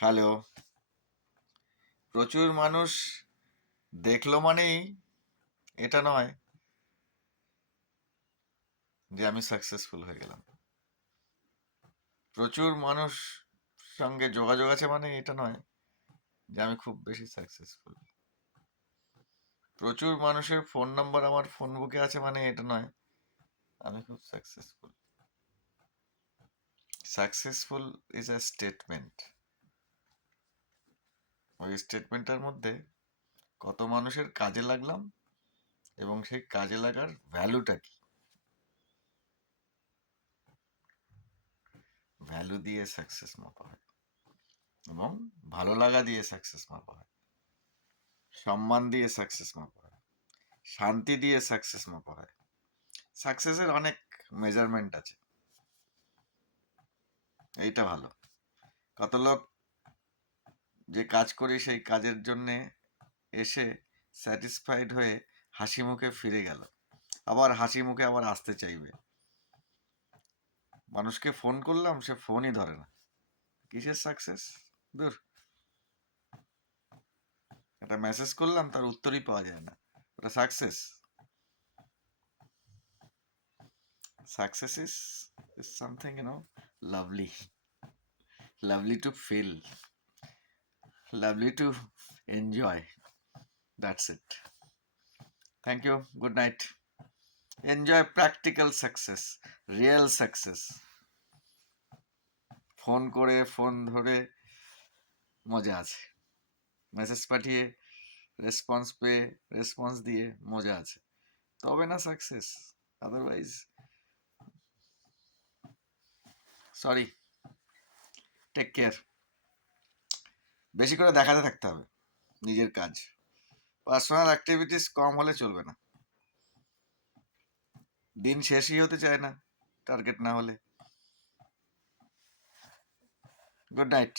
Hello. প্রচুর মানুষ দেখলো মানেই এটা নয় যে আমি সাকসেসফুল হয়ে গেলাম। প্রচুর মানুষ সঙ্গে যোগাযোগ আছে মানে এটা নয় যে আমি খুব বেশি সাকসেসফুল। প্রচুর মানুষের ফোন নাম্বার আমার ফোন বুকে আছে মানে এটা নয় আমি খুব successful. Successful is a statement. ওই স্টেটমেন্টটার মধ্যে কত মানুষের কাজে লাগলাম এবং সেই কাজে লাগার ভ্যালুটা কি, ভ্যালু দিয়ে সাকসেস মাপা হয় এবং ভালো লাগা দিয়ে সাকসেস মাপা হয়, সম্মান দিয়ে সাকসেস মাপা হয়, শান্তি দিয়ে সাকসেস মাপা হয়। সাকসেসের অনেক মেজারমেন্ট আছে, এইটা ভালো। কত লোক যে কাজ করি সেই কাজের জন্যে এসে স্যাটিসফাইড হয়ে হাসি মুখে ফিরে গেল, আবার হাসি মুখে আবার আসতে চাইবে। মানুষকে ফোন করলাম সে ফোনই ধরে না, কিসের সাকসেস? দূর। একটা মেসেজ করলাম তার উত্তরই পাওয়া যায় না, ওটা success? Success is something, lovely. Lovely to feel. Lovely to enjoy. That's it. Thank you. Good night. Enjoy practical success, real success. Phone করে ফোন ধরে মজা আছে, মেসেজ পাঠিয়ে রেসপন্স পেয়ে রেসপন্স দিয়ে মজা আছে, তবে না success. Otherwise sorry, take care. বেশি করে দেখাতে থাকতে হবে নিজের কাজ, পার্সোনাল অ্যাক্টিভিটিস কম হলে চলবে না। দিন শেষই হতে চায় না টার্গেট না হলে। Good night.